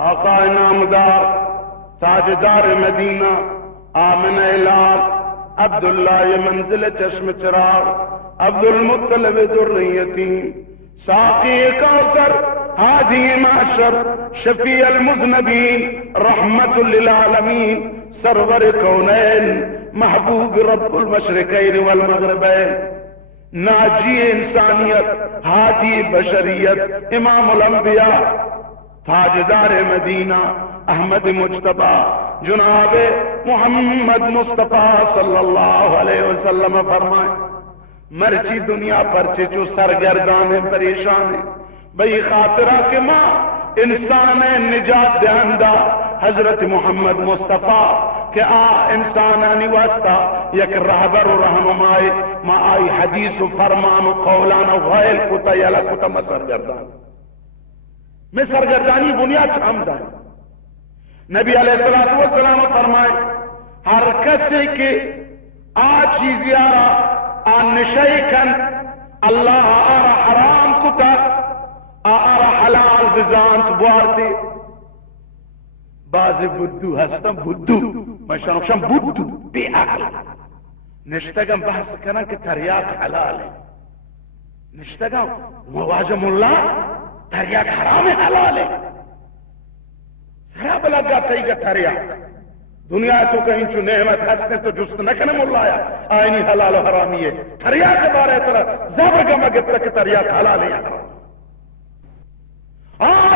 آقا نامدار تاجدار مدینہ آمن الال عبداللہ منزل چشم چراغ عبد المطلب ذریتی ساقی کوثر ہادی معشر شفیع المذنبین رحمت للعالمین سرور کونین محبوب رب المشرقین والمغربین ناجی انسانیت ہادی بشریت امام الانبیاء تاجدار مدینہ احمد مجتبی جناب محمد مصطفیٰ صلی اللہ علیہ وسلم فرمائے مرچی دنیا پر چچو سرگردان پریشان ہے بھئی خاطرہ کے ماں انسان نجات دہندہ حضرت محمد مصطفیٰ کہ انسانانی واسطہ یک رہبر و رہنمائی ما آئی حدیث و فرمان و قولان و غیل کتا یلا کتا میں سرگردان میں سرگردانی بنیاد چاہمدہ ہے نبی علیہ السلام فرمائے ہر کسی کے چیز یارا نشئی کن اللہ آرہ حرام کتا آرہ حلال بزانت بوارتے بعض بدو ہستم بدو میں شنوشم بدو بے عقل نشتگم بحث کنا کہ تریاق حلال ہے نشتگم مواجم اللہ تریاق حرام حلال ہے سراب لگا تیگا تریاق دنیا تو کہیں چو نعمت ہستے تو جست نکنے ملایا آئینی حلال و حرامی ہے تریاق کے بارے طرح زبر گمہ گتا کہ تریاق حلال ہے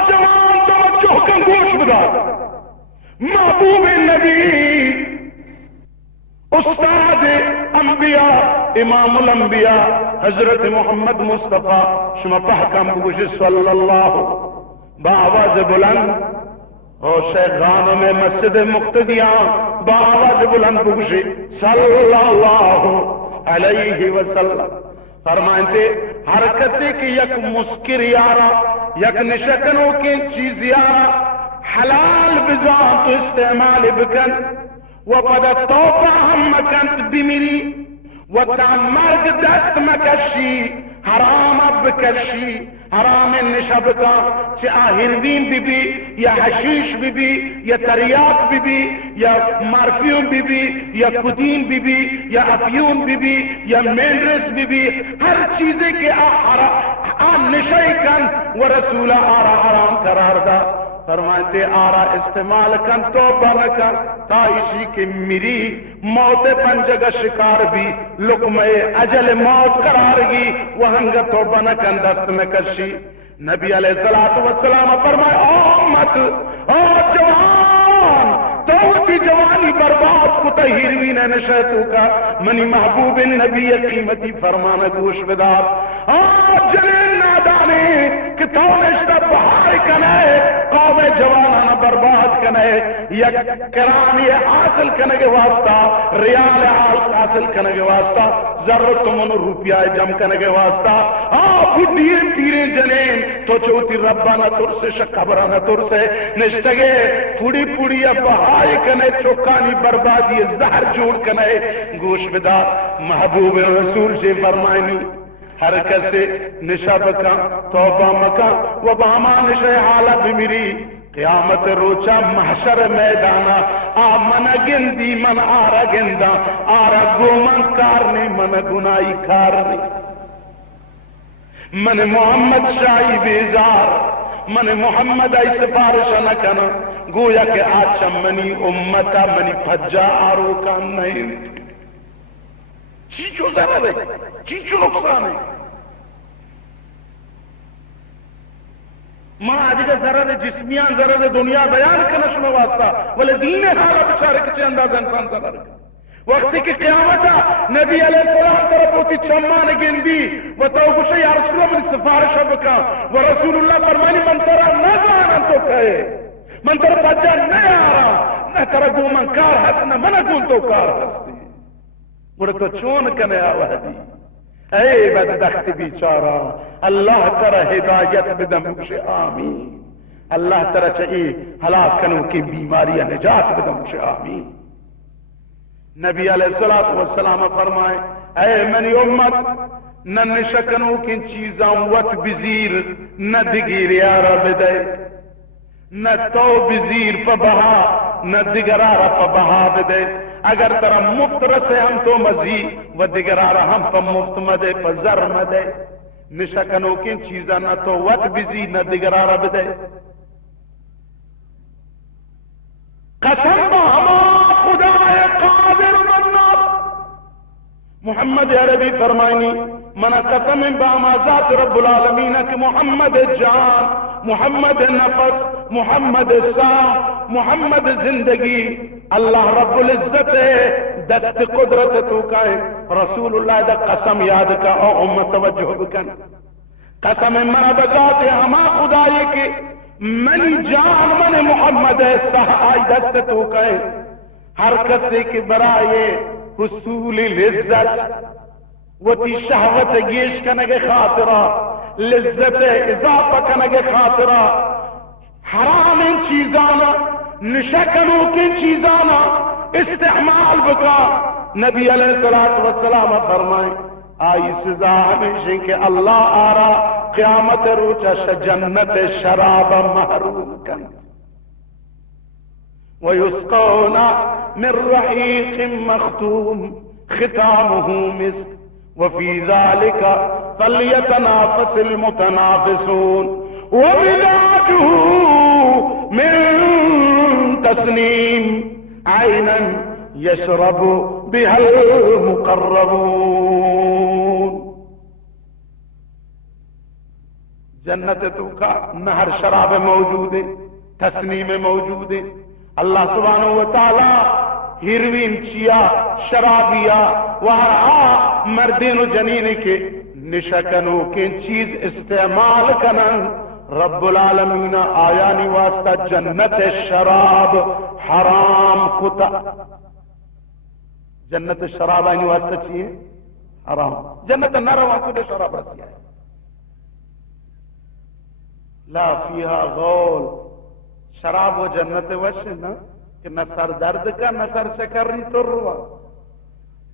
جوان توجہ کن گوش بدا محبوب نبی استاد انبیاء امام الانبیاء حضرت محمد مصطفیٰ شما پحکم بگوش صلی اللہ بآواز بلند اور شیخانوں میں مسجد مقتدیاں بآواز بلند بگوش صلی اللہ علیہ وسلم فرمائنتے ہر کسی کی یک مسکر یارا یک نشکنوں کی چیز یارا حلال بزان تو استعمال بکن و پدا توبہ ہم مکنت بمیری و تا مرگ دست مکشی حرام بکشی حرام نشبتا چاہ ہروین بی بی یا حشیش بی بی یا تریاق بی بی یا مارفیون بی بی یا کدین بی بی یا افیون بی بی یا مینڈرس بی بی ہر چیزیں کے نشائی کن و رسول آرہ حرام قرار دا فرمائتے آرہ استعمال کن توبہ نکن تائشی کے میری موت پنجگہ شکار بھی لقمہ اجل موت قرار گی وہنگا توبہ نکن دست میں کشی نبی علیہ السلام فرمائے او امت او جوان توتی جوانی برباد کتا ہیروین نشیتو کا منی محبوب نبی قیمتی فرمانا گوش بدار جنین نادانے کہ تو نشتہ بہار کنے قوم جوانانا برباد کنے یک کرانی حاصل کنے کے واسطہ ریال حاصل کنے کے واسطہ ضرورت من روپیہ جم کنے کے واسطہ بھٹیر پیرے جنین تو چوتی ربانا تر سے شکبرانا تر سے نشتگے پوڑی پوڑی بہار کنے چوکانی بربادی زہر جوڑ کنے گوش بدار محبوب رسول سے فرمائنی ہر کسے نشہ بکا توبہ مکا و باما نشہ حالت میری قیامت روچا محشر میدانا من گندی من آرہ گندا آرہ گو من کارنی من گنائی کارنی من محمد شاہی بیزار من محمد ای سفارش نکنا گویا کہ آچا منی امتا منی پجا آرو کام نہیں چیچو ضرر ہے چیچو نقصان ہے ماں آج کا ضرر ہے جسمیان ضرر ہے دنیا بیان کا نشم واسطہ ولی دین حالا بچارے کچھ اندازہ انسان ضرر ہے وقتی کی قیامتا نبی علیہ السلام طرف ہوتی چمان گندی و تو کچھ یا رسول اللہ من سفارش بکا و رسول اللہ فرمانی من ترہ نہ جانا تو کہے من ترہ بچہ نہیں آ رہا نہ ترہ گو من کار حس نہ من گون تو کار حستی بڑے تو چون کنے آوہ دی اے بدبخت بیچارہ اللہ ترہ ہدایت بدم کش آمین اللہ ترہ چاہیے ہلاک کنوں کی بیماری نجات بدم کش آمین نبی علیہ السلام فرمائے اے منی امت نہ نشکنوں کی چیزاں وط بزیر نہ دگیر یارہ بدے نہ تو بزیر پہ بہا نہ دگرارا پہ بہا بدے اگر ترا مفت رسے ہم تو مزی و دگرارا ہم پہ مفت مدے پہ زر مدے نشکنوں کی چیزاں نہ تو وقت بزی نہ دگرارا بدے قسم ہما خدا قادر مناب محمد عربی فرمائنی منا قسم باما ذات رب العالمین کہ محمد جان محمد نفس محمد ساں محمد زندگی اللہ رب العزت دست قدرت تو کائے رسول اللہ دا قسم یاد کا او امت توجہ بکن قسم منا بذات ہما خدای کہ منی جان من محمد ساں دست تو کائے ہر کسی کے برائے حصول لذت وہ تی شہوت گیش کنگے خاطرہ لذت اضافہ کنگے خاطرہ حرام ان چیزانا نشکنوں کی چیزانا استعمال بکا نبی علیہ السلام فرمائیں آئی سزا ہمیشہ کہ اللہ آرا قیامت روچا جنت شراب محروم کن وَيُسْقَوْنَ مِنْ رَحِيقٍ مَخْتُومٍ خِتَامُهُ مِسْكٌ وَفِي ذَلِكَ فَلْيَتَنَافَسِ الْمُتَنَافِسُونَ وَمِزَاجُهُ مِنْ تَسْنِيمٍ عَيْنًا يَشْرَبُ بِهَا الْمُقَرَّبُونَ جنت تو کا نہر شراب موجود ہے تسنیم موجود ہے اللہ سبحانہ وتعالی ہیروین چیا شرابیا وہاں مردین و جنین کے نشکنوں کے چیز استعمال کنن رب العالمین آیانی واسطہ جنت شراب حرام کتا جنت شراب آئینی واسطہ چیئے حرام جنت نہ روا کتے شراب رسی آئے لا فیہا غول شراب و جنت وش نا کہ نہ سر درد کا نہ سر چکرنی تروا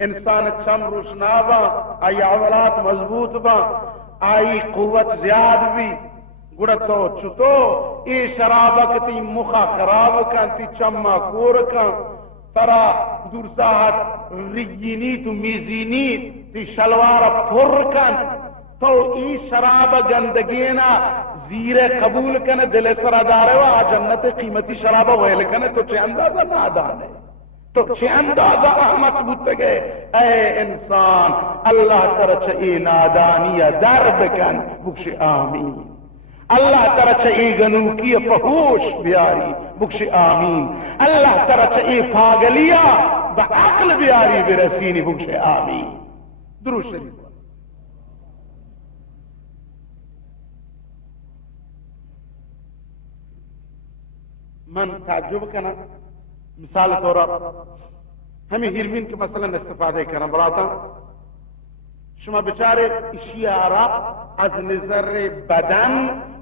انسان چم روشنا با آئی عضلات مضبوط با آئی قوت زیاد بھی گڑتو چھتو ای شرابک تی مخا خراب کن تی چمہ کور کن ترا دور ساعت ریینی تو میزینی تی شلوار پھر کن تو ای شراب گندگینا زیر قبول کن دل سردار و جنت قیمتی شراب ویل کن تو چھ اندازہ نادان ہے تو چھ اندازہ احمد بودتا گئے اے انسان اللہ ترچ ای نادانی در بکن بکش آمین اللہ ترچ ای گنوکی فہوش بیاری بکش آمین اللہ ترچ ای پاگلیا بعقل بیاری برسینی بکش آمین درود شریف من تعجب کرنا مثال طور ہمیں ہیروین کے مثلا استفادہ کرنا براتا شما بچارے اشیارا از نظر بدن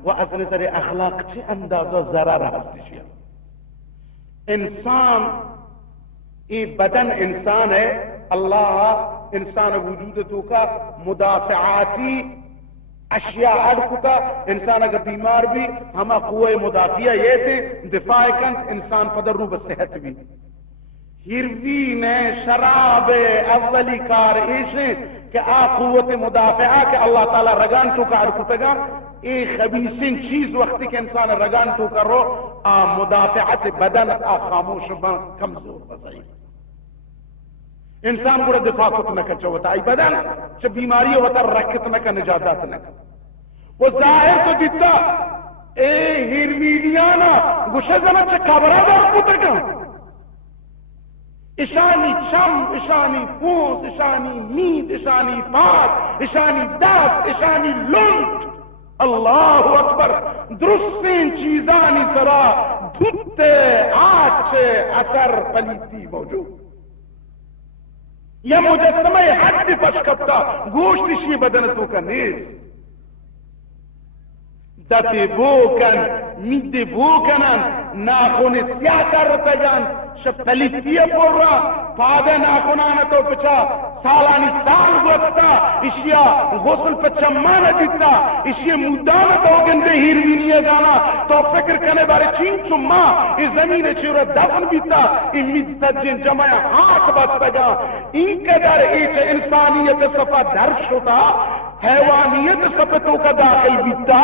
و از نظر اخلاق چه اندازہ ضرر هست اشیاء انسان ای بدن انسان ہے اللہ انسان وجود تو کا مدافعاتی اشیاء عرق کا انسان اگر بیمار بھی ہما قوہ مدافعہ یہ تھے دفاع کند انسان پدر رو بصحت بھی ہیروین شراب اولی کار ایشے کہ آ قوت مدافعہ کہ اللہ تعالی رگان تو کا عرق تگا اے خبیثین چیز وقتی کہ انسان رگان تو کا رو آ مدافعت بدن آ خاموش بان کمزور بزائی انسان کو دفاع کت نہ چوتا ای بدن چ بیماری ہوتا رکت نہ نجاتات نہ وہ ظاہر تو دیتا اے ہیروینیانا گوشہ زمان چ کابرا دار پوتا اشانی چم اشانی پوز اشانی مید اشانی پاک اشانی دست اشانی لنٹ اللہ اکبر درستین چیزانی سرا دھتے آچ اثر پلیتی موجود یا مجسمہ حد پش کبتا گوشت شی بدن تو کا نیز دفی بوکن میدی بوکنن ناخون سیاه ترتگن شپلیتی پورا پاده ناخونان تو پچا سالانی سال گوستا اشیا غسل پچمان دیتا اشیا مودان تو گنده ہیروینی گانا تو فکر کنے بارے چین چما اس زمین چورا دفن بیتا امید سجن جمع ہاتھ بستگا ان کے در ایچ انسانیت صفا درش ہوتا حیوانیت سپتوں کا داخل بیتا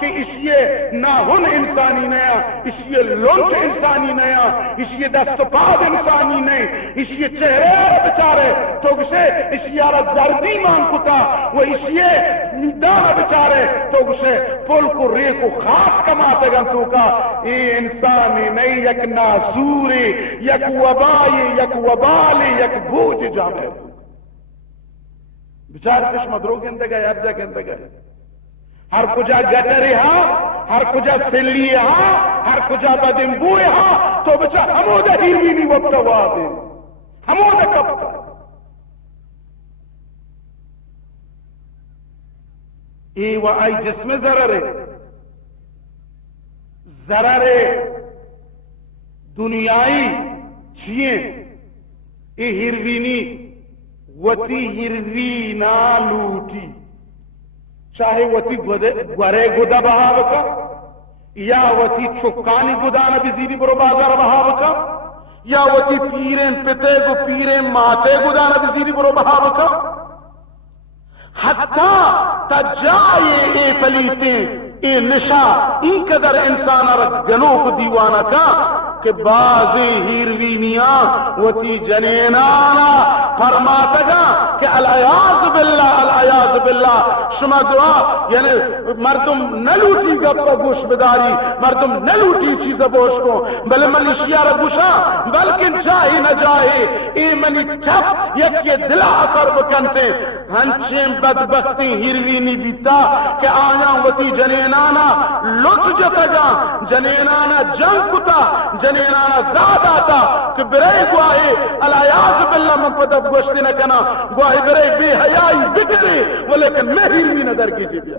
کہ اشیے ناہن انسانی نیا اشیے لونٹ انسانی نیا اشیے دست پاد انسانی نئے اشیے چہرے بچارے تو گشے اشیارہ زردی مان کتا وہ اشیے میدان بچارے تو گشے پل کو رے کو خاک کماتے گا تو کا اے انسانی نئی یک ناسوری یک وبائی یک وبالی یک بوج جامعے بچار کش مدرو گندے گئے ہر جا گندے گئے ہر کجا گٹری ہاں ہر کجا سلی ہاں ہر کجا بدمبوئے ہاں تو بچار ہمو دا ہیروینی وقت وادے ہمو دا کبتا ای و آئی جسم ضرر دنیای چیئے ای ہیروینی وتی ہیروینا لوٹی چاہے وتی گورے گدا بہاوکا یا وتی چکانی گدانا بزیری برو بازار بہاوکا یا وتی پیرین پتے کو پیرین ماتے گدانا بزیری برو بہاوکا حتی تجائے اے پلیتے اے نشا این قدر انسان رکھ گنو کو دیوانا کا کہ بازی ہیروینیاں وتی جنینانا فرماتا گا کہ العیاذ باللہ شما دعا یعنی مردم نہ لوٹی گپا گوش بداری مردم نہ لوٹی چیز بوش کو بل ملیشیا را گوشا بلکہ جاہی نہ جاہی اے منی چپ یک یہ دلا اثر بکنتے ہنچیں بدبختی ہیروینی بیتا کہ آیا وتی جنینانا لٹ جتا گا جنینانا جنگ کتا جنینانا زاد آتا کہ برے گواہی العیاذ باللہ مقبدب گوشتی نہ کنا گواہی برے بے حیائی بکری ولیکن میں ہیروی نظر کیجئے بیا